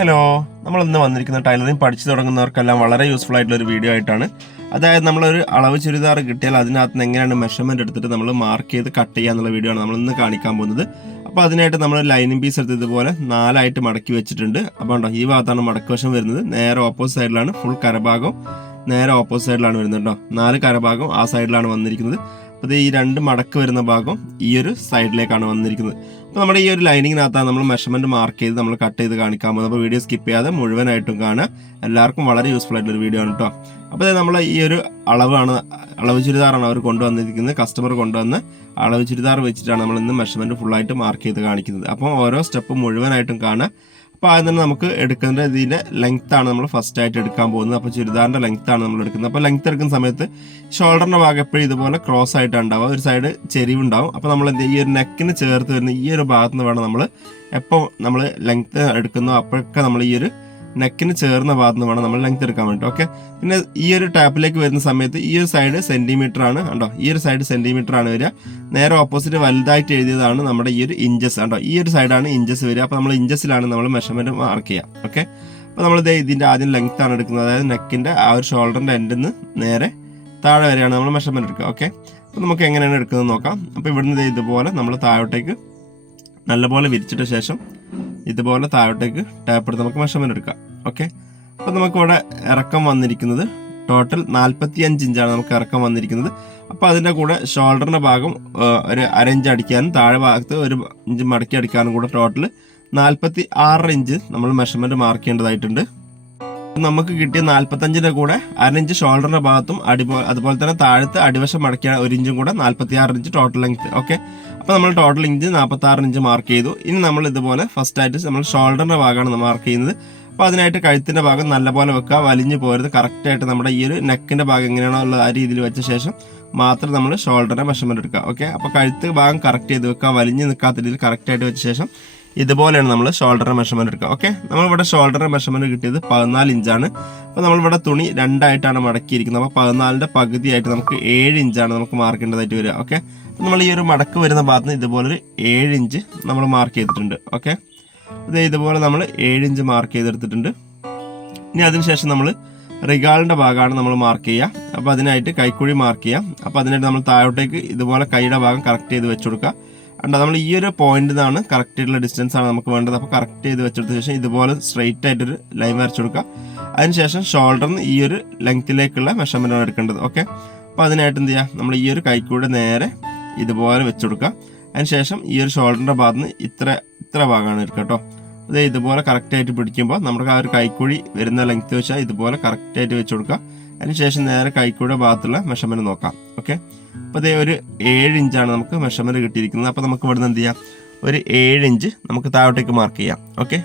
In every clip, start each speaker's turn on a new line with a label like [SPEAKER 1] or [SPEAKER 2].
[SPEAKER 1] Hello നമ്മൾ ഇന്ന് വന്നിരിക്കുന്ന ടൈലറിംഗ് പഠിച്ചു തുടങ്ങുന്നവർക്കെല്ലാം വളരെ യൂസ്ഫുൾ ആയിട്ടുള്ള ഒരു വീഡിയോ ആയിട്ടാണ്. അതായത് നമ്മളൊരു അളവ് ചുരിദാർ കിട്ടിയാൽ അതിനകത്ത് നിന്ന് എങ്ങനെയാണ് മെഷർമെന്റ് എടുത്തിട്ട് നമ്മൾ മാർക്ക് ചെയ്ത് കട്ട് ചെയ്യുക എന്നുള്ള വീഡിയോ ആണ് നമ്മൾ ഇന്ന് കാണിക്കാൻ പോകുന്നത്. അപ്പോൾ അതിനായിട്ട് നമ്മൾ ലൈനിങ് പീസ് എടുത്ത് ഇതുപോലെ നാലായിട്ട് മടക്കി വെച്ചിട്ടുണ്ട്. അപ്പോൾ ഉണ്ടോ ഈ ഭാഗത്താണ് മടക്ക് വശം വരുന്നത്. നേരെ ഓപ്പോസിറ്റ് സൈഡിലാണ് ഫുൾ കരഭാഗം. നേരെ ഓപ്പോസിറ്റ് സൈഡിലാണ് വരുന്നത് കേട്ടോ. നാല് കരഭാഗം ആ സൈഡിലാണ് വന്നിരിക്കുന്നത്. അപ്പോൾ ഈ രണ്ട് മടക്ക് വരുന്ന ഭാഗം ഈ ഒരു സൈഡിലേക്കാണ് വന്നിരിക്കുന്നത്. അപ്പോൾ നമ്മുടെ ഈ ഒരു ലൈനിങ്ങിനകത്താണ് നമ്മൾ മെഷർമെന്റ് മാർക്ക് ചെയ്ത് നമ്മൾ കട്ട് ചെയ്ത് കാണിക്കാൻ പോകുന്നത്. അപ്പോൾ വീഡിയോ സ്കിപ്പ് ചെയ്യാതെ മുഴുവനായിട്ടും കാണുക. എല്ലാവർക്കും വളരെ യൂസ്ഫുൾ ആയിട്ടുള്ള ഒരു വീഡിയോ ആണ് കേട്ടോ അപ്പോൾ നമ്മൾ ഈ ഒരു അളവാണ് അളവ് ചുരിദാറാണ് അവർ കൊണ്ടുവന്നിരിക്കുന്നത്. കസ്റ്റമർ കൊണ്ടുവന്ന് അളവ് ചുരിദാർ വെച്ചിട്ടാണ് നമ്മൾ ഇന്ന് മെഷർമെന്റ് ഫുള്ളായിട്ട് മാർക്ക് ചെയ്ത് കാണിക്കുന്നത്. അപ്പോൾ ഓരോ സ്റ്റെപ്പ് മുഴുവനായിട്ടും കാണുക. അപ്പോൾ ആദ്യം തന്നെ നമുക്ക് എടുക്കേണ്ട ഇതിന്റെ ആണ് നമ്മൾ ഫസ്റ്റ് ആയിട്ട് എടുക്കാൻ പോകുന്നത്. അപ്പോൾ ചുരിദാറിന്റെ ആണ് നമ്മൾ എടുക്കുന്നത്. അപ്പോൾ ലെങ്ത് എടുക്കുന്ന സമയത്ത് ഷോൾഡറിന്റെ ഭാഗം എപ്പോഴും ഇതുപോലെ ക്രോസ് ആയിട്ട് ഉണ്ടാവുക. ഒരു സൈഡ് ചെരിവുണ്ടാവും. അപ്പോൾ നമ്മൾ എന്ത്? ഈ ഒരു നെക്കിന് ചേർത്ത് വരുന്ന ഈ ഒരു ഭാഗത്ത് നിന്ന് വേണം നമ്മൾ എപ്പോൾ നമ്മൾ ലെങ്ത് എടുക്കുന്നോ അപ്പോഴൊക്കെ നമ്മൾ ഈ ഒരു നെക്കിന് ചേർന്ന ഭാഗത്ത് വേണം നമ്മൾ ലെങ്ത് എടുക്കാൻ വേണ്ടി ഓക്കെ പിന്നെ ഈ ഒരു ടാപ്പിലേക്ക് വരുന്ന സമയത്ത് ഈ ഒരു സൈഡ് സെന്റിമീറ്റർ ആണ് കണ്ടോ? ഈ ഒരു സൈഡ് സെന്റിമീറ്റർ ആണ് വരിക. നേരെ ഓപ്പോസിറ്റ് വലുതായിട്ട് എഴുതിയതാണ് നമ്മുടെ ഈ ഒരു ഇഞ്ചസ് കണ്ടോ? ഈ ഒരു സൈഡാണ് ഇഞ്ചസ് വരിക. അപ്പോൾ നമ്മൾ ഇഞ്ചസിലാണ് നമ്മൾ മെഷർമെന്റ് മാർക്ക് ചെയ്യുക. ഓക്കെ അപ്പോൾ നമ്മൾ ഇതിന്റെ ആദ്യം ലെങ്ത് ആണ് എടുക്കുന്നത്. അതായത് നെക്കിന്റെ ആ ഒരു ഷോൾഡറിന്റെ എൻഡിൽ നിന്ന് നേരെ താഴെ വരെയാണ് നമ്മൾ മെഷർമെന്റ് എടുക്കുക. ഓക്കെ അപ്പോൾ നമുക്ക് എങ്ങനെയാണ് എടുക്കുന്നത് നോക്കാം. അപ്പോൾ ഇവിടുന്ന് ഇതുപോലെ നമ്മൾ താഴോട്ടേക്ക് നല്ലപോലെ വിരിച്ചിട്ട ശേഷം ഇതുപോലെ താഴോട്ടേക്ക് ടാപ്പ് എടുത്ത് നമുക്ക് മെഷർമെന്റ് എടുക്കാം. ഓക്കെ അപ്പോൾ നമുക്ക് ഇവിടെ ഇറക്കം വന്നിരിക്കുന്നത് ടോട്ടൽ നാൽപ്പത്തി അഞ്ച് ഇഞ്ചാണ് നമുക്ക് ഇറക്കം വന്നിരിക്കുന്നത്. അപ്പോൾ അതിന്റെ കൂടെ ഷോൾഡറിന്റെ ഭാഗം ഒരു അരഞ്ച് അടിക്കാനും താഴെ ഭാഗത്ത് ഒരു ഇഞ്ച് മടക്കി അടിക്കാനും കൂടെ ടോട്ടൽ നാൽപ്പത്തി ആറ് ഇഞ്ച് നമ്മൾ മെഷർമെന്റ് മാർക്ക് ചെയ്യേണ്ടതായിട്ടുണ്ട്. നമുക്ക് കിട്ടിയ നാൽപ്പത്തഞ്ചിന്റെ കൂടെ അരഞ്ച് ഷോൾഡറിന്റെ ഭാഗത്തും അടിപോ അതുപോലെ തന്നെ താഴത്ത് അടിവശം മടക്കിയ ഒരു ഇഞ്ചും കൂടെ നാൽപ്പത്തി ആറ് ഇഞ്ച് ടോട്ടൽ ലെങ്ത് ഓക്കെ അപ്പോൾ നമ്മൾ ടോട്ടൽ ഇഞ്ച് നാൽപ്പത്തി ആറ് ഇഞ്ച് മാർക്ക് ചെയ്തു. ഇനി നമ്മൾ ഇതുപോലെ ഫസ്റ്റ് ആയിട്ട് നമ്മൾ ഷോൾഡറിന്റെ ഭാഗമാണ് മാർക്ക് ചെയ്യുന്നത്. അപ്പോൾ അതിനായിട്ട് കഴുത്തിന്റെ ഭാഗം നല്ലപോലെ വെക്കുക. വലിഞ്ഞു പോരുത്. കറക്റ്റ് ആയിട്ട് നമ്മുടെ ഈ ഒരു നെക്കിന്റെ ഭാഗം എങ്ങനെയാണോ ഉള്ള ആ രീതിയിൽ വെച്ച ശേഷം മാത്രം നമ്മൾ ഷോൾഡറിന്റെ മെഷർമെന്റ് എടുക്കുക ഓക്കെ അപ്പോൾ കഴുത്ത് ഭാഗം കറക്റ്റ് ചെയ്ത് വെക്കുക. വലിഞ്ഞു നിൽക്കാത്ത രീതിയിൽ കറക്റ്റ് ആയിട്ട് വെച്ച ശേഷം ഇതുപോലെയാണ് നമ്മൾ ഷോൾഡർ മെഷർമെന്റ് എടുക്കുക. ഓക്കെ നമ്മളിവിടെ ഷോൾഡർ മെഷർമെന്റ് കിട്ടിയത് പതിനാല് ഇഞ്ചാണ്. അപ്പോൾ നമ്മളിവിടെ തുണി രണ്ടായിട്ടാണ് മടക്കിയിരിക്കുന്നത്. അപ്പോൾ പതിനാലിന്റെ പകുതിയായിട്ട് നമുക്ക് ഏഴ് ഇഞ്ചാണ് നമുക്ക് മാർക്കേണ്ടതായിട്ട് വരിക. ഓക്കെ നമ്മൾ ഈ ഒരു മടക്ക് വരുന്ന ഭാഗത്ത് നിന്ന് ഇതുപോലൊരു ഏഴ് ഇഞ്ച് നമ്മൾ മാർക്ക് ചെയ്തിട്ടുണ്ട്. ഓക്കെ അത് ഇതുപോലെ നമ്മൾ ഏഴ് ഇഞ്ച് മാർക്ക് ചെയ്തെടുത്തിട്ടുണ്ട്. ഇനി അതിനുശേഷം നമ്മൾ റിഗാളിന്റെ ഭാഗമാണ് നമ്മൾ മാർക്ക് ചെയ്യുക. അപ്പോൾ അതിനായിട്ട് കൈക്കുഴി മാർക്ക് ചെയ്യാം അപ്പോൾ അതിനായിട്ട് നമ്മൾ താഴോട്ടേക്ക് ഇതുപോലെ കൈയുടെ ഭാഗം കറക്റ്റ് ചെയ്ത് വെച്ച് കൊടുക്കുക. അണ്ട നമ്മൾ ഈ ഒരു പോയിന്റ് നിന്നാണ് കറക്റ്റ് ആയിട്ടുള്ള ഡിസ്റ്റൻസ് ആണ് നമുക്ക് വേണ്ടത്. അപ്പോൾ കറക്റ്റ് ചെയ്ത് വെച്ചെടുത്ത ശേഷം ഇതുപോലെ സ്ട്രെയിറ്റ് ആയിട്ടൊരു ലൈൻ വരച്ചു കൊടുക്കുക. അതിനുശേഷം ഷോൾഡറിന് ഈ ഒരു ലെങ്ത്തിലേക്കുള്ള മെഷർമെന്റാണ് എടുക്കേണ്ടത്. ഓക്കെ അപ്പോൾ അതിനായിട്ട് എന്ത് ചെയ്യുക? നമ്മൾ ഈ ഒരു കൈക്കൂടെ നേരെ ഇതുപോലെ വെച്ചു കൊടുക്കുക. അതിനുശേഷം ഈ ഒരു ഷോൾഡറിന്റെ ഭാഗത്ത് നിന്ന് ഇത്ര ഇത്ര ഭാഗമാണ് എടുക്കുക കേട്ടോ. അത് ഇതുപോലെ കറക്റ്റ് ആയിട്ട് പിടിക്കുമ്പോൾ നമ്മുടെ ആ ഒരു കൈക്കുഴി വരുന്ന ലെങ്ത് വെച്ചാൽ ഇതുപോലെ കറക്റ്റ് ആയിട്ട് വെച്ച് കൊടുക്കുക. അതിനുശേഷം നേരെ കൈക്കുഴിയുടെ ഭാഗത്തുള്ള മെഷർമെന്റ് നോക്കാം. ഓക്കെ അപ്പോൾ അതേ ഒരു ഏഴ് ഇഞ്ചാണ് നമുക്ക് മെഷർമെന്റ് കിട്ടിയിരിക്കുന്നത്. അപ്പോൾ നമുക്ക് ഇവിടുന്ന് എന്ത് ചെയ്യാം? ഒരു ഏഴ് ഇഞ്ച് നമുക്ക് താഴോട്ടേക്ക് മാർക്ക് ചെയ്യാം. ഓക്കെ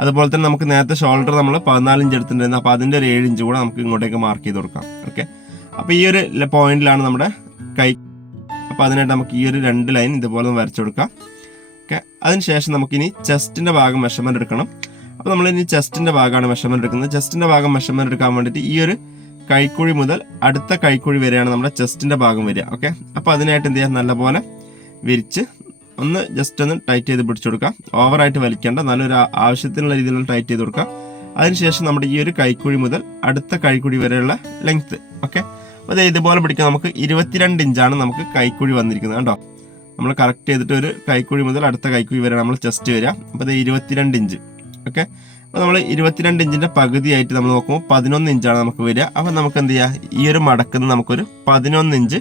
[SPEAKER 1] അതുപോലെ തന്നെ നമുക്ക് നേരത്തെ ഷോൾഡർ നമ്മൾ പതിനാല് ഇഞ്ച് എടുത്തിട്ടുണ്ടായിരുന്നു. അപ്പോൾ അതിന്റെ ഒരു ഏഴ് ഇഞ്ച് കൂടെ നമുക്ക് ഇങ്ങോട്ടേക്ക് മാർക്ക് ചെയ്ത് കൊടുക്കാം. ഓക്കെ അപ്പോൾ ഈ ഒരു പോയിന്റിലാണ് നമ്മുടെ കൈ അപ്പോൾ അതിനായിട്ട് നമുക്ക് ഈ ഒരു രണ്ട് ലൈൻ ഇതുപോലെ ഒന്ന് വരച്ചു കൊടുക്കാം. ഓക്കെ അതിനുശേഷം നമുക്കിനി ചെസ്റ്റിന്റെ ഭാഗം മെഷർമെന്റ് എടുക്കണം. അപ്പോൾ നമ്മളിനി ചെസ്റ്റിന്റെ ഭാഗമാണ് മെഷർമെന്റ് എടുക്കുന്നത്. ചെസ്റ്റിന്റെ ഭാഗം മെഷർമെന്റ് എടുക്കാൻ വേണ്ടിയിട്ട് ഈ ഒരു കൈക്കുഴി മുതൽ അടുത്ത കൈക്കുഴി വരെയാണ് നമ്മുടെ ചെസ്റ്റിന്റെ ഭാഗം വരിക ഓക്കെ അപ്പോൾ അതിനായിട്ട് എന്ത് ചെയ്യാം? നല്ലപോലെ വിരിച്ച് ഒന്ന് ജസ്റ്റ് ഒന്ന് ടൈറ്റ് ചെയ്ത് പിടിച്ചു കൊടുക്കുക. ഓവറായിട്ട് വലിക്കേണ്ട. നല്ലൊരു ആവശ്യത്തിനുള്ള രീതിയിലുള്ള ടൈറ്റ് ചെയ്ത് കൊടുക്കുക. അതിനുശേഷം നമ്മുടെ ഈ ഒരു കൈക്കുഴി മുതൽ അടുത്ത കൈക്കുഴി വരെയുള്ള ലെങ്ത് ഓക്കെ അപ്പോൾ ഇതുപോലെ പിടിക്കാൻ നമുക്ക് ഇരുപത്തിരണ്ട് ഇഞ്ചാണ് നമുക്ക് കൈക്കുഴി വന്നിരിക്കുന്നത് കേട്ടോ നമ്മൾ കറക്റ്റ് ചെയ്തിട്ട് ഒരു കൈക്കുഴി മുതൽ അടുത്ത കൈക്കുഴി വരെ നമ്മൾ ചെസ്റ്റ് വരിക. അപ്പോൾ ഇത് ഇരുപത്തിരണ്ട് ഇഞ്ച് ഓക്കെ അപ്പോൾ നമ്മൾ ഇരുപത്തിരണ്ട് ഇഞ്ചിന്റെ പകുതിയായിട്ട് നമ്മൾ നോക്കുമ്പോൾ പതിനൊന്ന് ഇഞ്ചാണ് നമുക്ക് വരിക. അപ്പോൾ നമുക്ക് എന്ത് ചെയ്യുക ഈ ഒരു മടക്കുന്ന നമുക്കൊരു പതിനൊന്ന് ഇഞ്ച്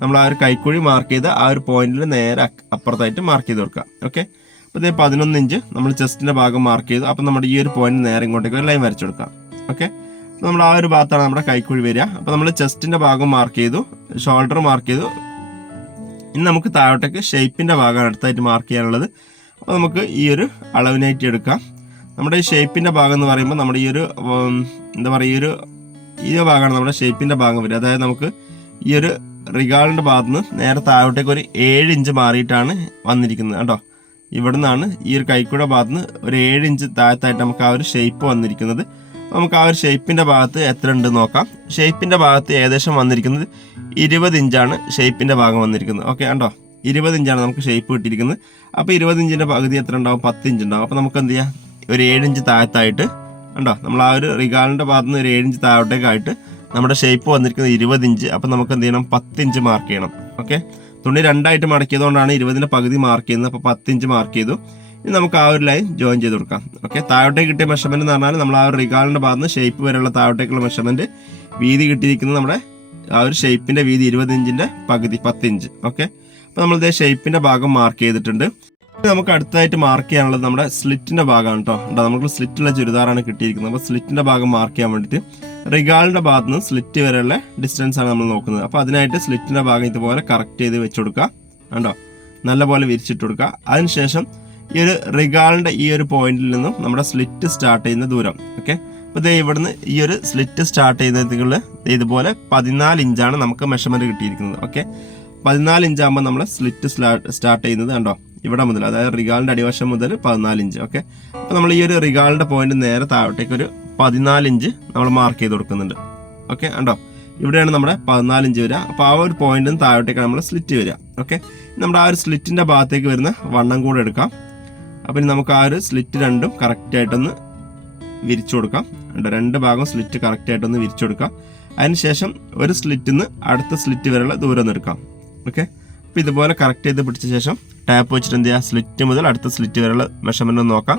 [SPEAKER 1] നമ്മൾ ആ ഒരു കൈക്കുഴി മാർക്ക് ചെയ്ത് ആ ഒരു പോയിന്റിൽ നേരെ അപ്പുറത്തായിട്ട് മാർക്ക് ചെയ്ത് കൊടുക്കുക. ഓക്കെ അപ്പോൾ ഇതേ പതിനൊന്ന് ഇഞ്ച് നമ്മൾ ചെസ്റ്റിന്റെ ഭാഗം മാർക്ക് ചെയ്തു. അപ്പോൾ നമ്മുടെ ഈ ഒരു പോയിന്റ് നേരെ ഇങ്ങോട്ടേക്ക് ഒരു ലൈൻ വരച്ചു കൊടുക്കാം ഓക്കെ നമ്മൾ ആ ഒരു ഭാഗത്താണ് നമ്മുടെ കൈക്കുഴി വരിക. അപ്പോൾ നമ്മൾ ചെസ്റ്റിന്റെ ഭാഗം മാർക്ക് ചെയ്തു ഷോൾഡർ മാർക്ക് ചെയ്തു. ഇനി നമുക്ക് താഴോട്ടേക്ക് ഷേപ്പിന്റെ ഭാഗമാണ് അടുത്തായിട്ട് മാർക്ക് ചെയ്യാനുള്ളത്. അപ്പോൾ നമുക്ക് ഈ ഒരു അളവിനായിട്ട് എടുക്കാം. നമ്മുടെ ഈ ഷേപ്പിന്റെ ഭാഗം എന്ന് പറയുമ്പോൾ നമ്മുടെ ഈ ഒരു എന്താ പറയുക ഈ ഒരു ഈ ഭാഗമാണ് നമ്മുടെ ഷേപ്പിന്റെ ഭാഗം വരിക. അതായത് നമുക്ക് ഈ ഒരു റിഗാളിന്റെ ഭാഗത്ത് നിന്ന് നേരെ താഴോട്ടേക്ക് ഒരു ഏഴ് ഇഞ്ച് മാറിയിട്ടാണ് വന്നിരിക്കുന്നത് കേട്ടോ. ഇവിടെ നിന്നാണ് ഈ ഒരു കൈക്കൂടെ ഭാഗത്ത് നിന്ന് ഒരു ഏഴ് ഇഞ്ച് താഴത്തായിട്ട് നമുക്ക് ആ ഒരു ഷേപ്പ് വന്നിരിക്കുന്നത്. നമുക്ക് ആ ഒരു ഷേപ്പിന്റെ ഭാഗത്ത് എത്ര ഉണ്ട് നോക്കാം. ഷേപ്പിന്റെ ഭാഗത്ത് ഏകദേശം വന്നിരിക്കുന്നത് ഇരുപത് ഇഞ്ചാണ് ഷേപ്പിന്റെ ഭാഗം വന്നിരിക്കുന്നത്. ഓക്കെ കണ്ടോ? ഇരുപത് ഇഞ്ചാണ് നമുക്ക് ഷേപ്പ് കിട്ടിയിരിക്കുന്നത്. അപ്പോൾ ഇരുപത് ഇഞ്ചിന്റെ പകുതി എത്ര ഉണ്ടാവും? പത്ത് ഇഞ്ച് ഉണ്ടാവും. അപ്പോൾ നമുക്ക് എന്ത് ചെയ്യാം? ഒരു ഏഴിഞ്ച് താഴത്തായിട്ട് കണ്ടോ? നമ്മൾ ആ ഒരു റിഗാലിന്റെ ഭാഗത്ത് നിന്ന് ഒരു ഏഴിഞ്ച് താഴോട്ടേക്കായിട്ട് നമ്മുടെ ഷേപ്പ് വന്നിരിക്കുന്നത് ഇരുപത് ഇഞ്ച് അപ്പം നമുക്ക് എന്ത് ചെയ്യണം? പത്ത് ഇഞ്ച് മാർക്ക് ചെയ്യണം. ഓക്കെ തുണി രണ്ടായിട്ട് മടക്കിയതുകൊണ്ടാണ് ഇരുപതിന്റെ പകുതി മാർക്ക് ചെയ്യുന്നത്. അപ്പോൾ പത്ത് ഇഞ്ച് മാർക്ക് ചെയ്തു. ഇനി നമുക്ക് ആ ഒരു ലൈൻ ജോയിൻ ചെയ്ത് കൊടുക്കാം. ഓക്കെ താഴോട്ടേക്ക് കിട്ടിയ മെഷർമെന്റ് എന്ന് പറഞ്ഞാൽ നമ്മൾ ആ ഒരു റിഗാളിന്റെ ഭാഗത്ത് നിന്ന് ഷേപ്പ് വരെയുള്ള താഴോട്ടേക്കുള്ള മെഷർമെന്റ് വീതി കിട്ടിയിരിക്കുന്നത് നമ്മുടെ ആ ഒരു ഷേപ്പിന്റെ വീതി ഇരുപത് ഇഞ്ചിന്റെ പകുതി പത്ത് ഇഞ്ച് ഓക്കെ അപ്പോൾ നമ്മൾ ഷേപ്പിന്റെ ഭാഗം മാർക്ക് ചെയ്തിട്ടുണ്ട്. നമുക്ക് അടുത്തതായിട്ട് മാർക്ക് ചെയ്യാനുള്ളത് നമ്മുടെ സ്ലിറ്റിന്റെ ഭാഗമാണ് കേട്ടോ നമുക്ക് സ്ലിറ്റുള്ള ചുരിദാറാണ് കിട്ടിയിരിക്കുന്നത്. അപ്പോൾ സ്ലിറ്റിന്റെ ഭാഗം മാർക്ക് ചെയ്യാൻ വേണ്ടിയിട്ട് റിഗാളിന്റെ ഭാഗത്ത് നിന്ന് സ്ലിറ്റ് വരെയുള്ള ഡിസ്റ്റൻസ് ആണ് നമ്മൾ നോക്കുന്നത്. അപ്പോൾ അതിനായിട്ട് സ്ലിറ്റിന്റെ ഭാഗം ഇതുപോലെ കറക്റ്റ് ചെയ്ത് വെച്ച് കൊടുക്കുക കണ്ടോ? നല്ലപോലെ വിരിച്ചിട്ട് കൊടുക്കുക. അതിനുശേഷം ഈ ഒരു റിഗാളിന്റെ ഈ ഒരു പോയിന്റിൽ നിന്നും നമ്മുടെ സ്ലിറ്റ് സ്റ്റാർട്ട് ചെയ്യുന്ന ദൂരം. ഓക്കെ അപ്പോൾ ദേ ഇവിടുന്ന് ഈ ഒരു സ്ലിറ്റ് സ്റ്റാർട്ട് ചെയ്യുന്നതിൽ ഇതുപോലെ പതിനാല് ഇഞ്ചാണ് നമുക്ക് മെഷർമെന്റ് കിട്ടിയിരിക്കുന്നത്. ഓക്കെ പതിനാല് ഇഞ്ചാകുമ്പോൾ നമ്മൾ സ്ലിറ്റ് സ്റ്റാർട്ട് ചെയ്യുന്നത് കണ്ടോ? ഇവിടെ മുതൽ അതായത് റിഗാളിന്റെ അടിവശം മുതൽ പതിനാല് ഇഞ്ച് ഓക്കെ അപ്പോൾ നമ്മൾ ഈ ഒരു റിഗാളിന്റെ പോയിന്റ് നേരെ താഴോട്ടേക്ക് ഒരു പതിനാല് ഇഞ്ച് നമ്മൾ മാർക്ക് ചെയ്ത് കൊടുക്കുന്നുണ്ട് ഓക്കെ ഉണ്ടോ ഇവിടെയാണ് നമ്മുടെ പതിനാല് ഇഞ്ച് വരിക. അപ്പോൾ ആ ഒരു പോയിന്റിന് താഴോട്ടേക്കാണ് നമ്മൾ സ്ലിറ്റ് വരിക ഓക്കെ നമ്മുടെ ആ ഒരു സ്ലിറ്റിന്റെ ഭാഗത്തേക്ക് വരുന്ന വണ്ണം കൂടെ എടുക്കാം. അപ്പം നമുക്ക് ആ ഒരു സ്ലിറ്റ് രണ്ടും കറക്റ്റായിട്ടൊന്ന് വിരിച്ചു കൊടുക്കാം. രണ്ട് ഭാഗം സ്ലിറ്റ് കറക്റ്റായിട്ടൊന്ന് വിരിച്ചു കൊടുക്കാം. അതിനുശേഷം ഒരു സ്ലിറ്റിൽ നിന്ന് അടുത്ത സ്ലിറ്റ് വരെയുള്ള ദൂരം ഒന്ന് എടുക്കാം ഓക്കെ അപ്പോൾ ഇതുപോലെ കറക്റ്റ് ചെയ്ത് പിടിച്ച ശേഷം ടാപ്പ് വെച്ചിട്ട് എന്ത് ചെയ്യുക സ്ലിറ്റ് മുതൽ അടുത്ത സ്ലിറ്റ് വരെയുള്ള മെഷർമെന്റ് ഒന്ന് നോക്കാം.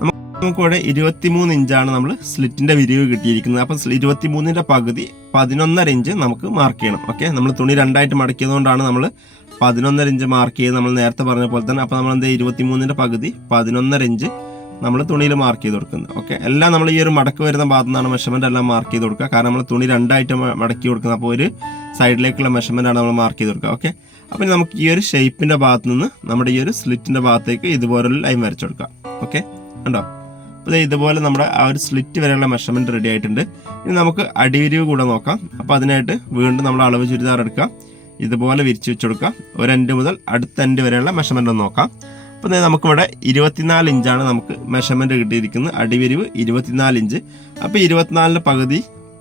[SPEAKER 1] നമുക്ക് നമുക്കിവിടെ ഇരുപത്തിമൂന്ന് ഇഞ്ചാണ് നമ്മൾ സ്ലിറ്റിന്റെ വിരിവ് കിട്ടിയിരിക്കുന്നത്. അപ്പം ഇരുപത്തിമൂന്നിന്റെ പകുതി പതിനൊന്നര ഇഞ്ച് നമുക്ക് മാർക്ക് ചെയ്യണം. ഓക്കെ നമ്മൾ തുണി രണ്ടായിട്ട് മടക്കിയതുകൊണ്ടാണ് നമ്മൾ പതിനൊന്നര ഇഞ്ച് മാർക്ക് ചെയ്ത് നമ്മൾ നേരത്തെ പറഞ്ഞ പോലെ തന്നെ അപ്പോൾ നമ്മൾ എന്ത് ഇരുപത്തിമൂന്നിന്റെ പകുതി പതിനൊന്നര ഇഞ്ച് നമ്മൾ തുണിയിൽ മാർക്ക് ചെയ്ത് കൊടുക്കുന്നത്. ഓക്കെ എല്ലാം നമ്മൾ ഈ ഒരു മടക്ക് വരുന്ന ഭാഗത്തു നിന്നാണ് മെഷർമെന്റ് എല്ലാം മാർക്ക് ചെയ്ത് കൊടുക്കുക. കാരണം നമ്മൾ തുണി രണ്ടായിട്ട് മടക്കി കൊടുക്കുന്നത്. അപ്പോൾ ഒരു സൈഡിലേക്കുള്ള മെഷർമെന്റ് ആണ് നമ്മൾ മാർക്ക് ചെയ്ത് കൊടുക്കുക. ഓക്കെ അപ്പോൾ ഇനി നമുക്ക് ഈ ഒരു ഷേപ്പിന്റെ ഭാഗത്ത് നിന്ന് നമ്മുടെ ഈ ഒരു സ്ലിറ്റിന്റെ ഭാഗത്തേക്ക് ഇതുപോലൊരു ലൈൻ വരച്ചു കൊടുക്കാം. ഓക്കെ ഉണ്ടോ അപ്പോൾ ഇതുപോലെ നമ്മുടെ ആ ഒരു സ്ലിറ്റ് വരെയുള്ള മെഷർമെന്റ് റെഡി ആയിട്ടുണ്ട്. ഇനി നമുക്ക് അടിവിരിവ് കൂടെ നോക്കാം. അപ്പോൾ അതിനായിട്ട് വീണ്ടും നമ്മൾ അളവ് ചുരിദാർ എടുക്കാം. ഇതുപോലെ വിരിച്ചു വെച്ച് കൊടുക്കാം. ഒരു എൻഡ് മുതൽ അടുത്ത എൻഡ് വരെയുള്ള മെഷർമെന്റ് നോക്കാം. അപ്പോൾ നമുക്കിവിടെ ഇരുപത്തിനാല് ഇഞ്ചാണ് നമുക്ക് മെഷർമെന്റ് കിട്ടിയിരിക്കുന്നത്. അടിവിരിവ് ഇരുപത്തിനാല് ഇഞ്ച്. അപ്പോൾ ഇരുപത്തിനാലിന്റെ പകുതി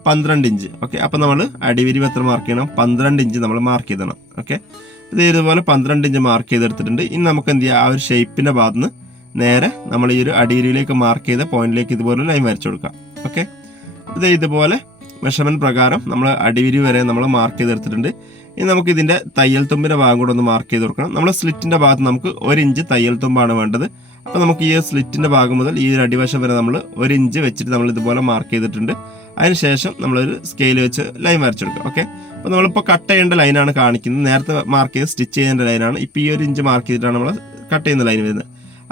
[SPEAKER 1] പന്ത്രണ്ട് ഇഞ്ച്. ഓക്കെ അപ്പോൾ നമ്മൾ അടിവിരിവ് എത്ര മാർക്ക് ചെയ്യണം? പന്ത്രണ്ട് ഇഞ്ച് നമ്മൾ മാർക്ക് ചെയ്തണം ഓക്കെ ഇത് ഇതുപോലെ പന്ത്രണ്ട് ഇഞ്ച് മാർക്ക് ചെയ്തെടുത്തിട്ടുണ്ട്. ഇനി നമുക്ക് എന്ത് ചെയ്യാം? ആ ഒരു ഷേപ്പിന്റെ ഭാഗത്ത് നിന്ന് നേരെ നമ്മൾ ഈ ഒരു അടിയിലേക്ക് മാർക്ക് ചെയ്ത പോയിന്റിലേക്ക് ഇതുപോലെ ലൈൻ വരച്ചു കൊടുക്കാം. ഓക്കെ ഇത് ഇതുപോലെ മെഷർമെന്റ് പ്രകാരം നമ്മൾ അടിവിരി വരെ നമ്മൾ മാർക്ക് ചെയ്തെടുത്തിട്ടുണ്ട്. ഇനി നമുക്ക് ഇതിന്റെ തയ്യൽ തുമ്പിന്റെ ഭാഗം കൂടെ ഒന്ന് മാർക്ക് ചെയ്ത് കൊടുക്കണം. നമ്മൾ സ്ലിറ്റിന്റെ ഭാഗത്ത് നമുക്ക് ഒരു ഇഞ്ച് തയ്യൽ തുമ്പാണ് വേണ്ടത്. അപ്പോൾ നമുക്ക് ഈ സ്ലിറ്റിന്റെ ഭാഗം മുതൽ ഈ ഒരു അടിവശം വരെ നമ്മൾ ഒരു ഇഞ്ച് വെച്ചിട്ട് നമ്മൾ ഇതുപോലെ മാർക്ക് ചെയ്തിട്ടുണ്ട്. അതിനുശേഷം നമ്മളൊരു സ്കെയിൽ വെച്ച് ലൈൻ വരച്ചെടുക്കുക ഓക്കെ അപ്പോൾ നമ്മളിപ്പോൾ കട്ട് ചെയ്യേണ്ട ലൈനാണ് കാണിക്കുന്നത്. നേരത്തെ മാർക്ക് ചെയ്ത് സ്റ്റിച്ച് ചെയ്യേണ്ട ലൈനാണ് ഇപ്പോൾ ഈ ഒരു ഇഞ്ച് മാർക്ക് ചെയ്തിട്ടാണ് നമ്മൾ കട്ട് ചെയ്യുന്ന ലൈൻ വരുന്നത്.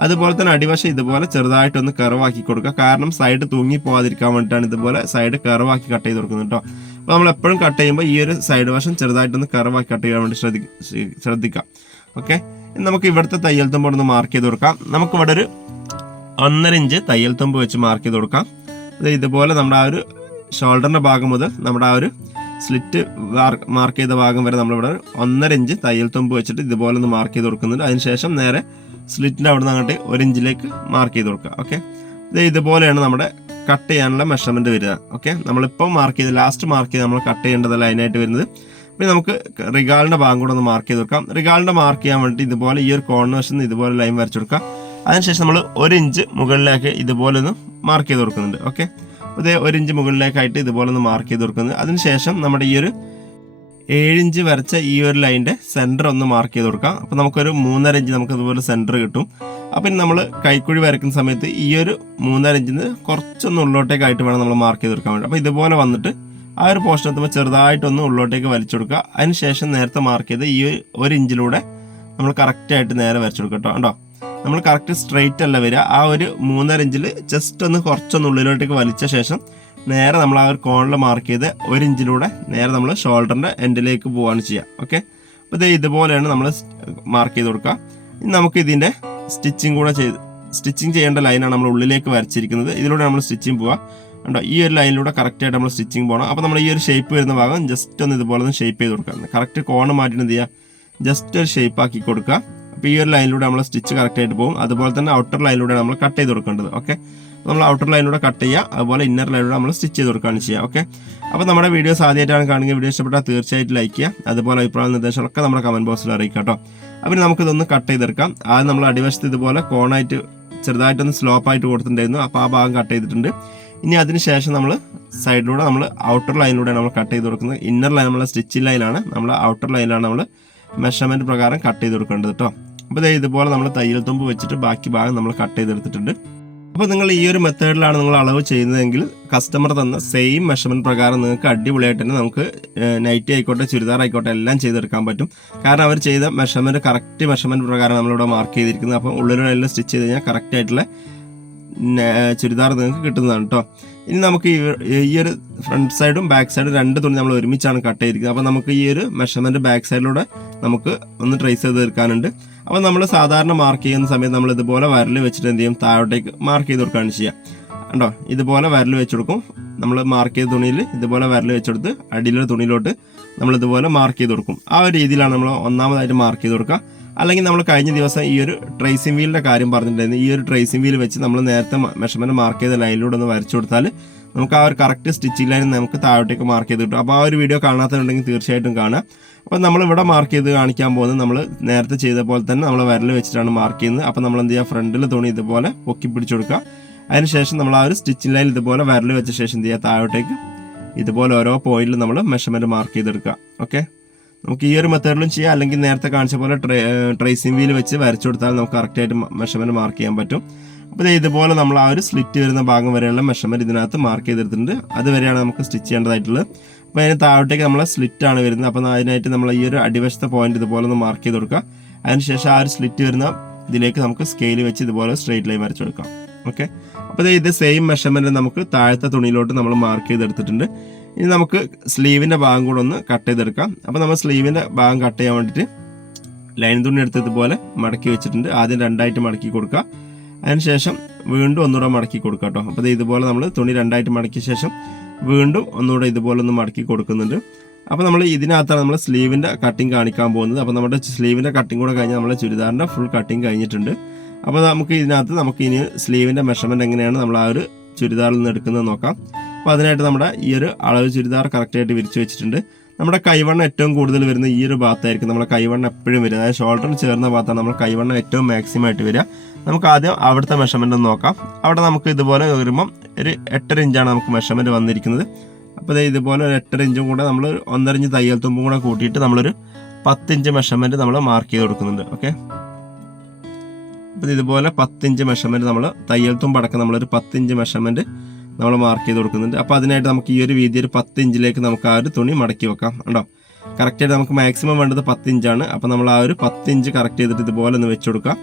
[SPEAKER 1] അതുപോലെ തന്നെ അടിവശം ഇതുപോലെ ചെറുതായിട്ടൊന്ന് കറവാക്കി കൊടുക്കുക. കാരണം സൈഡ് തൂങ്ങി പോകാതിരിക്കാൻ വേണ്ടിയിട്ടാണ് ഇതുപോലെ സൈഡ് കറവാക്കി കട്ട് ചെയ്ത് കൊടുക്കുന്നത് കേട്ടോ അപ്പോൾ നമ്മൾ എപ്പോഴും കട്ട് ചെയ്യുമ്പോൾ ഈ ഒരു സൈഡ് വശം ചെറുതായിട്ടൊന്ന് കറവാക്കി കട്ട് ചെയ്യാൻ വേണ്ടി ശ്രദ്ധി ശ്രദ്ധിക്കാം ഓക്കെ നമുക്ക് ഇവിടുത്തെ തയ്യൽ തുമ്പ് ഒന്ന് മാർക്ക് ചെയ്ത് കൊടുക്കാം. നമുക്ക് ഇവിടെ ഒരു ഒന്നര ഇഞ്ച് തയ്യൽ തുമ്പ് വെച്ച് മാർക്ക് ചെയ്ത് കൊടുക്കാം. ഇതുപോലെ നമ്മുടെ ആ ഒരു ഷോൾഡറിന്റെ ഭാഗം മുതൽ നമ്മുടെ ആ ഒരു സ്ലിറ്റ് മാർക്ക് ചെയ്ത ഭാഗം വരെ നമ്മളിവിടെ ഒന്നര ഇഞ്ച് തയ്യൽ തുമ്പ് വെച്ചിട്ട് ഇതുപോലെ ഒന്ന് മാർക്ക് ചെയ്ത് കൊടുക്കുന്നുണ്ട്. അതിനുശേഷം നേരെ സ്ലിറ്റിന്റെ അവിടെ നിന്ന് അങ്ങോട്ട് ഒരു ഇഞ്ചിലേക്ക് മാർക്ക് ചെയ്ത് കൊടുക്കുക. ഓക്കെ ഇത് ഇതുപോലെയാണ് നമ്മുടെ കട്ട് ചെയ്യാനുള്ള മെഷർമെന്റ് വരിക. ഓക്കെ നമ്മളിപ്പോൾ മാർക്ക് ചെയ്ത് ലാസ്റ്റ് മാർക്ക് ചെയ്ത് നമ്മൾ കട്ട് ചെയ്യേണ്ടത് ലൈനായിട്ട് വരുന്നത്. പിന്നെ നമുക്ക് റിഗാളിന്റെ ഭാഗം കൂടെ ഒന്ന് മാർക്ക് ചെയ്ത് കൊടുക്കാം. റിഗാളിന്റെ മാർക്ക് ചെയ്യാൻ വേണ്ടി ഇതുപോലെ ഈ ഒരു നിന്ന് ഇതുപോലെ ലൈൻ വരച്ചു കൊടുക്കാം അതിനുശേഷം നമ്മൾ ഒരു ഇഞ്ച് മുകളിലേക്ക് ഇതുപോലെ ഒന്ന് മാർക്ക് ചെയ്ത് കൊടുക്കുന്നുണ്ട്. ഓക്കെ ഇതേ ഒരു ഇഞ്ച് മുകളിലേക്കായിട്ട് ഇതുപോലെ ഒന്ന് മാർക്ക് ചെയ്ത് കൊടുക്കുന്നത് അതിനുശേഷം നമ്മുടെ ഈ ഒരു ഏഴിഞ്ച് വരച്ച ഈ ഒരു ലൈന്റെ സെന്റർ ഒന്ന് മാർക്ക് ചെയ്ത് കൊടുക്കാം. അപ്പോൾ നമുക്കൊരു മൂന്നര ഇഞ്ച് നമുക്ക് ഇതുപോലെ സെന്റർ കിട്ടും. അപ്പം നമ്മൾ കൈക്കുഴി വരയ്ക്കുന്ന സമയത്ത് ഈ ഒരു മൂന്നര ഇഞ്ചിന് കുറച്ചൊന്ന് ഉള്ളോട്ടേക്കായിട്ട് വേണം നമ്മൾ മാർക്ക് ചെയ്ത് കൊടുക്കാൻ വേണ്ടി. അപ്പോൾ ഇതുപോലെ വന്നിട്ട് ആ ഒരു പോർഷൻ എത്തുമ്പോൾ ചെറുതായിട്ടൊന്ന് ഉള്ളോട്ടേക്ക് വലിച്ചു കൊടുക്കുക. അതിനുശേഷം നേരത്തെ മാർക്ക് ചെയ്ത് ഈ ഒരു- ഇഞ്ചിലൂടെ നമ്മൾ കറക്റ്റായിട്ട് നേരെ വരച്ചു കൊടുക്കാം കേട്ടോ. നമ്മൾ കറക്റ്റ് സ്ട്രെയിറ്റ് അല്ല വരിക. ആ ഒരു മൂന്നര ഇഞ്ചിൽ ജസ്റ്റ് ഒന്ന് കുറച്ചൊന്ന് ഉള്ളിലോട്ടേക്ക് വലിച്ച ശേഷം നേരെ നമ്മൾ ആ ഒരു കോണിൽ മാർക്ക് ചെയ്ത് ഒരു ഇഞ്ചിലൂടെ നേരെ നമ്മൾ ഷോൾഡറിന്റെ എൻഡിലേക്ക് പോവാണ് ചെയ്യുക. ഓക്കെ അപ്പോൾ ഇത് ഇതുപോലെയാണ് നമ്മൾ മാർക്ക് ചെയ്ത് കൊടുക്കുക. ഇനി നമുക്ക് ഇതിന്റെ സ്റ്റിച്ചിങ് കൂടെ ചെയ്ത് സ്റ്റിച്ചിങ് ചെയ്യേണ്ട ലൈനാണ് നമ്മൾ ഉള്ളിലേക്ക് വരച്ചിരിക്കുന്നത്. ഇതിലൂടെ നമ്മൾ സ്റ്റിച്ചിങ് പോവുക കണ്ടോ? ഈ ഒരു ലൈനിലൂടെ കറക്റ്റായിട്ട് നമ്മൾ സ്റ്റിച്ചിങ് പോകണം അപ്പോൾ നമ്മൾ ഈ ഒരു ഷേപ്പ് വരുന്ന ഭാഗം ജസ്റ്റ് ഒന്ന് ഇതുപോലെ ഒന്ന് ഷേപ്പ് ചെയ്ത് കൊടുക്കുക. കറക്റ്റ് കോണ് മാറ്റിയിട്ട് എന്ത് ചെയ്യുക? ജസ്റ്റ് ഒരു ഷേപ്പ് ആക്കി കൊടുക്കുക. അപ്പോൾ ഈ ഒരു ലൈനിലൂടെ നമ്മൾ സ്റ്റിച്ച് കറക്റ്റ് ആയിട്ട് പോകും. അതുപോലെ തന്നെ ഔട്ടർ ലൈനിലൂടെ നമ്മൾ കട്ട് ചെയ്ത് കൊടുക്കേണ്ടത് ഓക്കെ നമ്മൾ ഔട്ടർ ലൈനിലൂടെ കട്ട് ചെയ്യുക അതുപോലെ ഇന്നർ ലൈനിലൂടെ നമ്മൾ സ്റ്റിച്ച് ചെയ്ത് കൊടുക്കുകയാണ് ചെയ്യുക ഓക്കെ അപ്പോൾ നമ്മുടെ വീഡിയോസ് ആദ്യമായിട്ടാണ് കാണുക വീഡിയോ ഇഷ്ടപ്പെട്ടാൽ തീർച്ചയായിട്ടും ലൈക്ക് ചെയ്യുക. അതുപോലെ അഭിപ്രായ നിർദ്ദേശങ്ങളൊക്കെ നമ്മുടെ കമന്റ് ബോക്സിൽ അറിയിക്കുക കേട്ടോ. അപ്പോൾ നമുക്കിതൊന്ന് കട്ട് ചെയ്തെടുക്കാം. ആദ്യം നമ്മൾ അടിവശത്ത് ഇതുപോലെ കോണായിട്ട് ചെറുതായിട്ടൊന്ന് സ്ലോപ്പായിട്ട് കൊടുത്തിട്ടുണ്ടായിരുന്നു. അപ്പോൾ ആ ഭാഗം കട്ട് ചെയ്തിട്ടുണ്ട്. ഇനി അതിനുശേഷം നമ്മൾ സൈഡിലൂടെ നമ്മൾ ഔട്ടർ ലൈനിലൂടെ നമ്മൾ കട്ട് ചെയ്ത് കൊടുക്കുന്നത്. ഇന്നർ ലൈൻ നമ്മളെ സ്റ്റിച്ചിങ് ലൈനാണ് നമ്മൾ ഔട്ടർ ലൈനിലാണ് നമ്മൾ മെഷർമെന്റ് പ്രകാരം കട്ട് ചെയ്ത് കൊടുക്കേണ്ടത് കേട്ടോ. അപ്പോൾ ഇതേ ഇതുപോലെ നമ്മൾ തയ്യൽ തുമ്പ് വെച്ചിട്ട് ബാക്കി ഭാഗം നമ്മൾ കട്ട് ചെയ്തെടുത്തിട്ടുണ്ട്. അപ്പോൾ നിങ്ങൾ ഈ ഒരു മെത്തേഡിലാണ് നിങ്ങൾ അളവ് ചെയ്യുന്നതെങ്കിൽ കസ്റ്റമർ തന്ന സെയിം മെഷർമെന്റ് പ്രകാരം നിങ്ങൾക്ക് അടിപൊളിയായിട്ട് തന്നെ നമുക്ക് നൈറ്റി ആയിക്കോട്ടെ ചുരിദാർ ആയിക്കോട്ടെ എല്ലാം ചെയ്തെടുക്കാൻ പറ്റും. കാരണം അവർ ചെയ്ത മെഷർമെന്റ് കറക്റ്റ് മെഷർമെന്റ് പ്രകാരം നമ്മളിവിടെ മാർക്ക് ചെയ്തിരിക്കുന്നത്. അപ്പോൾ ഉള്ളിലെല്ലാം സ്റ്റിച്ച് ചെയ്ത് കഴിഞ്ഞാൽ കറക്റ്റ് ആയിട്ടുള്ള ചുരിദാർ നിങ്ങൾക്ക് കിട്ടുന്നതാണ് കേട്ടോ ഇനി നമുക്ക് ഈ ഒരു ഫ്രണ്ട് സൈഡും ബാക്ക് സൈഡും രണ്ട് തുണി നമ്മൾ ഒരുമിച്ചാണ് കട്ട് ചെയ്തിരിക്കുന്നത്. അപ്പോൾ നമുക്ക് ഈ ഒരു മെഷർമെന്റ് ബാക്ക് സൈഡിലൂടെ നമുക്ക് ഒന്ന് ട്രേസ് ചെയ്ത് തീർക്കാനുണ്ട് അപ്പോൾ നമ്മൾ സാധാരണ മാർക്ക് ചെയ്യുന്ന സമയത്ത് നമ്മൾ ഇതുപോലെ വരൽ വെച്ചിട്ട് എന്ത് ചെയ്യും? താഴോട്ടേക്ക് മാർക്ക് ചെയ്ത് കൊടുക്കുകയാണ് ചെയ്യുക കണ്ടോ? ഇതുപോലെ വരൽ വെച്ച് കൊടുക്കും. നമ്മൾ മാർക്ക് ചെയ്ത തുണിയിൽ ഇതുപോലെ വരൽ വെച്ചെടുത്ത് അടിയിലുള്ള തുണിയിലോട്ട് നമ്മൾ ഇതുപോലെ മാർക്ക് ചെയ്ത് കൊടുക്കും. ആ ഒരു രീതിയിലാണ് നമ്മൾ ഒന്നാമതായിട്ട് മാർക്ക് ചെയ്ത് കൊടുക്കുക. അല്ലെങ്കിൽ നമ്മൾ കഴിഞ്ഞ ദിവസം ഈ ഒരു ട്രേസിംഗ് വീലിന്റെ കാര്യം പറഞ്ഞിട്ടുണ്ടായിരുന്നു. ഈ ഒരു ട്രേസിംഗ് വീൽ വെച്ച് നമ്മൾ നേരത്തെ മെഷർമെന്റ് മാർക്ക് ചെയ്ത ലൈനിലൂടെ ഒന്ന് വരച്ചു കൊടുത്താൽ നമുക്ക് ആ ഒരു കറക്റ്റ് സ്റ്റിച്ചിങ് ലൈൻ നമുക്ക് താഴോട്ടേക്ക് മാർക്ക് ചെയ്ത് കിട്ടും. അപ്പോൾ ആ ഒരു വീഡിയോ കാണാത്തതുണ്ടെങ്കിൽ തീർച്ചയായിട്ടും കാണാം അപ്പോൾ നമ്മൾ ഇവിടെ മാർക്ക് ചെയ്ത് കാണിക്കാൻ പോകുന്നത് നമ്മൾ നേരത്തെ ചെയ്ത പോലെ തന്നെ നമ്മൾ വിരൽ വെച്ചിട്ടാണ് മാർക്ക് ചെയ്യുന്നത്. അപ്പോൾ നമ്മൾ എന്ത് ചെയ്യുക? ഫ്രണ്ടിൽ തുണി ഇതുപോലെ പൊക്കി പിടിച്ചു കൊടുക്കുക. അതിനുശേഷം നമ്മൾ ആ ഒരു സ്റ്റിച്ചിങ് ലൈൻ ഇതുപോലെ വിരൽ വെച്ച ശേഷം എന്ത് ചെയ്യുക? താഴോട്ടേക്ക് ഇതുപോലെ ഓരോ പോയിന്റിൽ നമ്മൾ മെഷർമെന്റ് മാർക്ക് ചെയ്തെടുക്കുക. ഓക്കെ നമുക്ക് ഈ ഒരു മെത്തേഡിലും ചെയ്യാം. അല്ലെങ്കിൽ നേരത്തെ കാണിച്ച പോലെ ട്രേസിംഗ് വീൽ വെച്ച് വരച്ചു കൊടുത്താൽ നമുക്ക് കറക്റ്റായിട്ട് മെഷർമെന്റ് മാർക്ക് ചെയ്യാൻ പറ്റും. അപ്പോൾ ഇതുപോലെ നമ്മൾ ആ ഒരു സ്ലിറ്റ് വരുന്ന ഭാഗം വരെയുള്ള മെഷർമെന്റ് ഇതിനകത്ത് മാർക്ക് ചെയ്തെടുത്തിട്ടുണ്ട്. അതുവരെയാണ് നമുക്ക് സ്റ്റിച്ച് ചെയ്യേണ്ടതായിട്ടുള്ളത്. അപ്പോൾ അതിന് താഴോട്ടേക്ക് നമ്മളെ സ്ലിറ്റ് ആണ് വരുന്നത്. അപ്പോൾ അതിനായിട്ട് നമ്മൾ ഈ ഒരു അടിവശത്തെ പോയിന്റ് ഇതുപോലെ ഒന്ന് മാർക്ക് ചെയ്ത് കൊടുക്കുക. അതിനുശേഷം ആ ഒരു സ്ലിറ്റ് വരുന്ന ഇതിലേക്ക് നമുക്ക് സ്കെയിൽ വെച്ച് ഇതുപോലെ സ്ട്രെയിറ്റ് ലൈൻ വരച്ചു കൊടുക്കാം. ഓക്കെ അപ്പോൾ ഇത് സെയിം മെഷർമെന്റ് നമുക്ക് താഴത്തെ തുണിയിലോട്ട് നമ്മൾ മാർക്ക് ചെയ്തെടുത്തിട്ടുണ്ട്. ഇനി നമുക്ക് സ്ലീവിന്റെ ഭാഗം കൂടെ ഒന്ന് കട്ട് ചെയ്തെടുക്കാം. അപ്പോൾ നമ്മൾ സ്ലീവിന്റെ ഭാഗം കട്ട് ചെയ്യാൻ വേണ്ടിയിട്ട് ലൈൻ തുണി എടുത്തതുപോലെ മടക്കി വെച്ചിട്ടുണ്ട്. ആദ്യം രണ്ടായിട്ട് മടക്കി കൊടുക്കുക. അതിനുശേഷം വീണ്ടും ഒന്നുകൂടെ മടക്കി കൊടുക്കുക കേട്ടോ. അപ്പോൾ ഇതുപോലെ നമ്മൾ തുണി രണ്ടായിട്ട് മടക്കിയ ശേഷം വീണ്ടും ഒന്നുകൂടെ ഇതുപോലെ ഒന്ന് മടക്കി കൊടുക്കുന്നുണ്ട്. അപ്പോൾ നമ്മൾ ഇതിനകത്താണ് നമ്മൾ സ്ലീവിന്റെ കട്ടിങ് കാണിക്കാൻ പോകുന്നത്. അപ്പോൾ നമ്മുടെ സ്ലീവിന്റെ കട്ടിങ് കൂടെ കഴിഞ്ഞാൽ നമ്മുടെ ചുരിദാറിന്റെ ഫുൾ കട്ടിങ് കഴിഞ്ഞിട്ടുണ്ട്. അപ്പോൾ നമുക്ക് ഇതിനകത്ത് നമുക്ക് ഇനി സ്ലീവിന്റെ മെഷർമെന്റ് എങ്ങനെയാണ് നമ്മൾ ആ ഒരു ചുരിദാറിൽ നിന്ന് എടുക്കുന്നത് നോക്കാം. അപ്പോൾ അതിനായിട്ട് നമ്മുടെ ഈ ഒരു അളവ് ചുരിദാർ കറക്റ്റായിട്ട് വിരിച്ചു വെച്ചിട്ടുണ്ട്. നമ്മുടെ കൈവണ്ണം ഏറ്റവും കൂടുതൽ വരുന്ന ഈ ഒരു ഭാഗത്തായിരിക്കും നമ്മുടെ കൈവണ്ണം എപ്പോഴും വരിക. അതായത് ഷോൾഡറിന് ചേർന്ന ഭാഗത്താണ് നമ്മൾ കൈവണ്ണം ഏറ്റവും മാക്സിമം ആയിട്ട് വരിക. നമുക്ക് ആദ്യം അവിടുത്തെ മെഷർമെന്റ് നോക്കാം. അവിടെ നമുക്ക് ഇതുപോലെ വരുമ്പം ഒരു എട്ടര ഇഞ്ചാണ് നമുക്ക് മെഷർമെന്റ് വന്നിരിക്കുന്നത്. അപ്പോൾ ഇതുപോലെ ഒരു എട്ടര ഇഞ്ചും കൂടെ നമ്മൾ ഒരു ഒന്നര ഇഞ്ച് തയ്യൽ തുമ്പും കൂടെ കൂട്ടിയിട്ട് നമ്മളൊരു പത്തിഞ്ച് മെഷർമെന്റ് നമ്മൾ മാർക്ക് ചെയ്ത് കൊടുക്കുന്നുണ്ട്. ഓക്കെ അപ്പോൾ ഇതുപോലെ പത്തിഞ്ച് മെഷർമെന്റ് നമ്മൾ തയ്യൽ തുമ്പടക്കം നമ്മളൊരു പത്തിഞ്ച് മെഷർമെന്റ് നമ്മൾ മാർക്ക് ചെയ്ത് കൊടുക്കുന്നുണ്ട്. അപ്പോൾ അതിനായിട്ട് നമുക്ക് ഈ ഒരു വീതി ഒരു പത്ത് ഇഞ്ചിലേക്ക് നമുക്ക് ആ ഒരു തുണി മടക്കി വെക്കാം. കണ്ടോ? കറക്റ്റായിട്ട് നമുക്ക് മാക്സിമം വേണ്ടത് പത്ത് ഇഞ്ചാണ് അപ്പോൾ നമ്മൾ ആ ഒരു പത്ത് ഇഞ്ച് കറക്റ്റ് ചെയ്തിട്ട് ഇതുപോലെ ഒന്ന് വെച്ച് കൊടുക്കാം.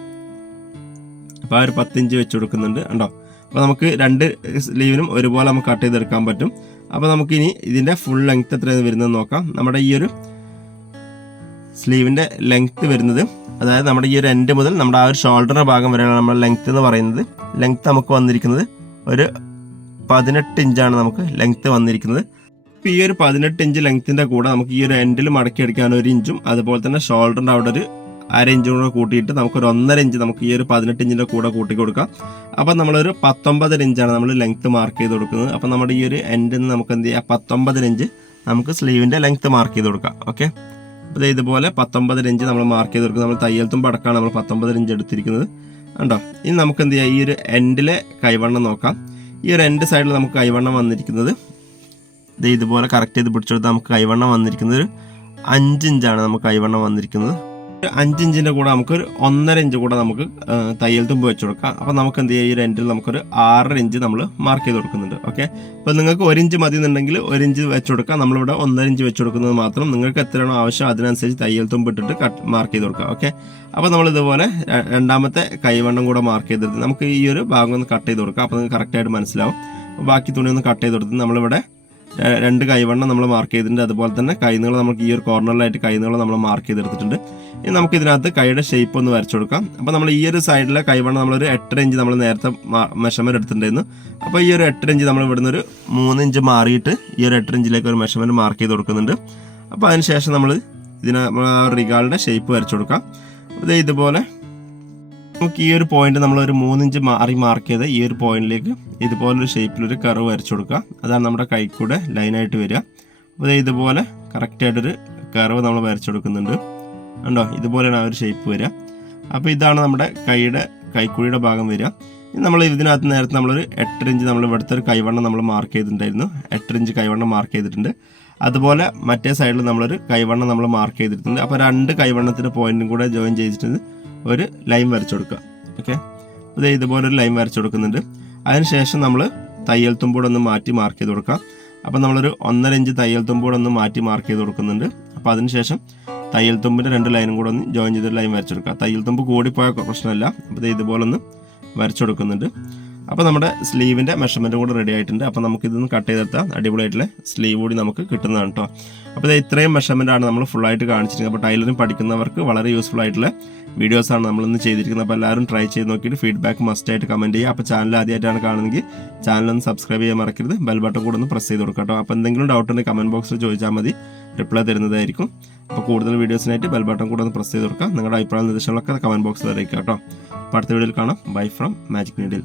[SPEAKER 1] അപ്പോൾ ആ ഒരു പത്ത് ഇഞ്ച് വെച്ച് കൊടുക്കുന്നുണ്ട്. കണ്ടോ? അപ്പോൾ നമുക്ക് രണ്ട് സ്ലീവിനും ഒരുപോലെ നമുക്ക് കട്ട് ചെയ്തെടുക്കാൻ പറ്റും. അപ്പോൾ നമുക്കിനി ഇതിന്റെ ഫുൾ ലെങ്ത് എത്രയാണ് വരുന്നത് നോക്കാം. നമ്മുടെ ഈ ഒരു സ്ലീവിന്റെ ലെങ്ത് വരുന്നത് അതായത് നമ്മുടെ ഈ ഒരു എൻഡ് മുതൽ നമ്മുടെ ആ ഒരു ഷോൾഡറിന്റെ ഭാഗം വരെയാണ് നമ്മുടെ ലെങ്ത് എന്ന് പറയുന്നത്. ലെങ്ത് നമുക്ക് വന്നിരിക്കുന്നത് ഒരു പതിനെട്ട് ഇഞ്ചാണ് നമുക്ക് ലെങ്ത്ത് വന്നിരിക്കുന്നത്. ഈ ഒരു പതിനെട്ട് ഇഞ്ച് ലെങ്ത്തിന്റെ കൂടെ നമുക്ക് ഈ ഒരു എൻഡിൽ മടക്കി എടുക്കാൻ ഒരു ഇഞ്ചും അതുപോലെ തന്നെ ഷോൾഡറിന്റെ അവിടെ ഒരു അര ഇഞ്ചും കൂടെ കൂട്ടിയിട്ട് നമുക്ക് ഒരു ഒന്നര ഇഞ്ച് നമുക്ക് ഈ ഒരു പതിനെട്ട് ഇഞ്ചിന്റെ കൂടെ കൂട്ടി കൊടുക്കാം. അപ്പോൾ നമ്മളൊരു പത്തൊമ്പതര ഇഞ്ചാണ് നമ്മൾ ലെങ്ത്ത് മാർക്ക് ചെയ്ത് കൊടുക്കുന്നത്. അപ്പോൾ നമ്മുടെ ഈ ഒരു എൻഡിൽ നിന്ന് നമുക്ക് എന്ത് ചെയ്യാം? പത്തൊമ്പതര ഇഞ്ച് നമുക്ക് സ്ലീവിന്റെ ലെങ്ത്ത് മാർക്ക് ചെയ്ത് കൊടുക്കാം. ഓക്കെ അപ്പോൾ ഇതുപോലെ പത്തൊമ്പതര ഇഞ്ച് നമ്മൾ മാർക്ക് ചെയ്ത് കൊടുക്കുന്നത്. നമ്മൾ തയ്യൽ പടക്കാണ് നമ്മൾ പത്തൊമ്പതര ഇഞ്ച് എടുത്തിരിക്കുന്നത്. കണ്ടോ? ഇനി നമുക്ക് എന്ത് ചെയ്യാം? ഈ ഒരു എൻഡിലെ കൈവണ്ണം നോക്കാം. ഈ ഒരു എന്റെ സൈഡിൽ നമുക്ക് കൈവണ്ണം വന്നിരിക്കുന്നത്. ഇത് ഇതുപോലെ കറക്റ്റ് ചെയ്ത് പിടിച്ചെടുത്താൽ നമുക്ക് കൈവണ്ണം വന്നിരിക്കുന്നത്. ഒരു അഞ്ചിഞ്ചാണ് നമുക്ക് കൈവണ്ണം വന്നിരിക്കുന്നത്. അഞ്ച് ഇഞ്ചിന്റെ കൂടെ നമുക്കൊരു ഒന്നര ഇഞ്ച് കൂടെ നമുക്ക് തയ്യൽ തുമ്പ് വെച്ച് കൊടുക്കാം. അപ്പോൾ നമുക്ക് എന്ത് ചെയ്യാം? ഈ ഒരു എൻഡിൽ നമുക്കൊരു ആറര ഇഞ്ച് നമ്മൾ മാർക്ക് ചെയ്ത് കൊടുക്കുന്നുണ്ട്. ഓക്കെ അപ്പോൾ നിങ്ങൾക്ക് ഒരു ഇഞ്ച് മതി എന്നുണ്ടെങ്കിൽ ഒരു ഇഞ്ച് വെച്ച് കൊടുക്കാം. നമ്മളിവിടെ ഒന്നര ഇഞ്ച് വെച്ച് കൊടുക്കുന്നത് മാത്രം. നിങ്ങൾക്ക് എത്രയാണോ ആവശ്യം അതിനനുസരിച്ച് തയ്യൽ തുമ്പ് ഇട്ടിട്ട് കട്ട് മാർക്ക് ചെയ്ത് കൊടുക്കാം. ഓക്കെ അപ്പോൾ നമ്മൾ ഇതുപോലെ രണ്ടാമത്തെ കൈവണ്ണം കൂടെ മാർക്ക് ചെയ്തിട്ട് നമുക്ക് ഈ ഒരു ഭാഗം ഒന്ന് കട്ട് ചെയ്ത് കൊടുക്കാം. അപ്പോൾ നിങ്ങൾക്ക് കറക്റ്റായിട്ട് മനസ്സിലാവും. ബാക്കി തുണി ഒന്ന് കട്ട് ചെയ്ത് കൊടുത്ത് നമ്മളിവിടെ രണ്ട് കൈവണ്ണം നമ്മൾ മാർക്ക് ചെയ്തിട്ടുണ്ട്. അതുപോലെ തന്നെ കൈനീളം നമുക്ക് ഈ ഒരു കോർണറിലായിട്ട് കൈനീളം നമ്മൾ മാർക്ക് ചെയ്തെടുത്തിട്ടുണ്ട്. ഇനി നമുക്ക് ഇതിനകത്ത് കൈയുടെ ഷേപ്പ് ഒന്ന് വരച്ചു കൊടുക്കാം. അപ്പോൾ നമ്മൾ ഈ ഒരു സൈഡിലെ കൈവണ്ണം നമ്മളൊരു എട്ടര ഇഞ്ച് നമ്മൾ നേരത്തെ മെഷർമെന്റ് എടുത്തിട്ടുണ്ടായിരുന്നു. അപ്പോൾ ഈ ഒരു എട്ടര ഇഞ്ച് നമ്മൾ ഇവിടുന്ന് ഒരു മൂന്ന് ഇഞ്ച് മാറിയിട്ട് ഈ ഒരു എട്ടര ഇഞ്ചിലേക്ക് ഒരു മെഷർമെന്റ് മാർക്ക് ചെയ്ത് കൊടുക്കുന്നുണ്ട്. അപ്പോൾ അതിന് ശേഷം നമ്മൾ ഇതിന് റിഗാളിന്റെ ഷേപ്പ് വരച്ചു കൊടുക്കാം. അപ്പോൾ ഇതുപോലെ നമുക്ക് ഈ ഒരു പോയിന്റ് നമ്മൾ ഒരു മൂന്നിഞ്ച് മാറി മാർക്ക് ചെയ്ത് ഈ ഒരു പോയിന്റിലേക്ക് ഇതുപോലൊരു ഷേപ്പിലൊരു കർവ് വരച്ചു കൊടുക്കുക. അതാണ് നമ്മുടെ കൈക്കൂടെ ലൈനായിട്ട് വരിക. അപ്പോൾ ഇതുപോലെ കറക്റ്റായിട്ടൊരു കർവ് നമ്മൾ വരച്ചു കൊടുക്കുന്നുണ്ട്. ഉണ്ടോ ഇതുപോലെയാണ് ആ ഒരു ഷേപ്പ് വരിക. അപ്പോൾ ഇതാണ് നമ്മുടെ കൈയുടെ കൈക്കുഴിയുടെ ഭാഗം വരിക. നമ്മൾ ഇതിനകത്ത് നേരത്തെ നമ്മളൊരു എട്ടര ഇഞ്ച് നമ്മൾ ഇവിടുത്തെ ഒരു കൈവണ്ണം നമ്മൾ മാർക്ക് ചെയ്തിട്ടുണ്ടായിരുന്നു. എട്ടര ഇഞ്ച് കൈവണ്ണം മാർക്ക് ചെയ്തിട്ടുണ്ട്. അതുപോലെ മറ്റേ സൈഡിൽ നമ്മളൊരു കൈവണ്ണം നമ്മൾ മാർക്ക് ചെയ്തിട്ടുണ്ട്. അപ്പോൾ രണ്ട് കൈവണ്ണത്തിന്റെ പോയിന്റും കൂടെ ജോയിൻ ചെയ്തിട്ടുണ്ട്. ഒരു ലൈൻ വരച്ചു കൊടുക്കുക. ഓക്കെ ഇത് ഇതുപോലെ ഒരു ലൈൻ വരച്ചു കൊടുക്കുന്നുണ്ട്. അതിനുശേഷം നമ്മൾ തയ്യൽ തുമ്പോടൊന്ന് മാറ്റി മാർക്ക് ചെയ്ത് കൊടുക്കാം. അപ്പോൾ നമ്മളൊരു ഒന്നര ഇഞ്ച് തയ്യൽ തുമ്പോടൊന്ന് മാറ്റി മാർക്ക് ചെയ്ത് കൊടുക്കുന്നുണ്ട്. അപ്പോൾ അതിനുശേഷം തയ്യൽ തുമ്പിന്റെ രണ്ട് ലൈനും കൂടെ ഒന്ന് ജോയിൻ ചെയ്തൊരു ലൈൻ വരച്ചെടുക്കുക തയ്യൽ തുമ്പ് കൂടിപ്പോയ പ്രശ്നമല്ല. അപ്പോൾ ഇത് ഇതുപോലെ ഒന്ന് വരച്ചു കൊടുക്കുന്നുണ്ട്. അപ്പോൾ നമ്മുടെ സ്ലീവിന്റെ മെഷർമെന്റ് കൂടെ റെഡി ആയിട്ടുണ്ട്. അപ്പോൾ നമുക്ക് ഇതൊന്ന് കട്ട് ചെയ്തെടുത്താൽ അടിപൊളിയായിട്ടുള്ള സ്ലീവ് കൂടി നമുക്ക് കിട്ടുന്നതാണ് കേട്ടോ അപ്പോൾ ഇത് ഇത്രയും മെഷർമെന്റ് ആണ് നമ്മൾ ഫുൾ ആയിട്ട് കാണിച്ചിരിക്കുന്നത്. അപ്പോൾ ടൈലറിംഗ് പഠിക്കുന്നവർക്ക് വളരെ യൂസ്ഫുൾ ആയിട്ടുള്ള വീഡിയോസാണ് നമ്മളിന്ന് ചെയ്തിരിക്കുന്നത്. അപ്പോൾ എല്ലാവരും ട്രൈ ചെയ്ത് നോക്കിയിട്ട് ഫീഡ്ബാക്ക് മസ്റ്റ് ആയിട്ട് കമന്റ് ചെയ്യുക. അപ്പോൾ ചാനൽ ആദ്യമായിട്ടാണ് കാണുന്നെങ്കിൽ ചാനൽ ഒന്ന് സബ്സ്ക്രൈബ് ചെയ്യാൻ മറക്കരുത്. ബെൽ ബട്ടൺ കൂടെ ഒന്ന് പ്രസ് ചെയ്ത് കൊടുക്കാം അപ്പോൾ എന്തെങ്കിലും ഡൗട്ട് ഉണ്ടെങ്കിൽ കമന്റ് ബോക്സിൽ ചോദിച്ചാൽ മതി. റിപ്ലൈ തരുന്നതായിരിക്കും. അപ്പോൾ കൂടുതൽ വീഡിയോസിനായിട്ട് ബെൽ ബട്ടൺ കൂടെ ഒന്ന് പ്രസ് ചെയ്ത് കൊടുക്കുക. നിങ്ങളുടെ അഭിപ്രായ നിർദ്ദേശങ്ങളൊക്കെ കമന്റ് ബോക്സിൽ അറിയിക്കാം കേട്ടോ അടുത്ത വീഡിയോയിൽ കാണാം. Bye from magic needle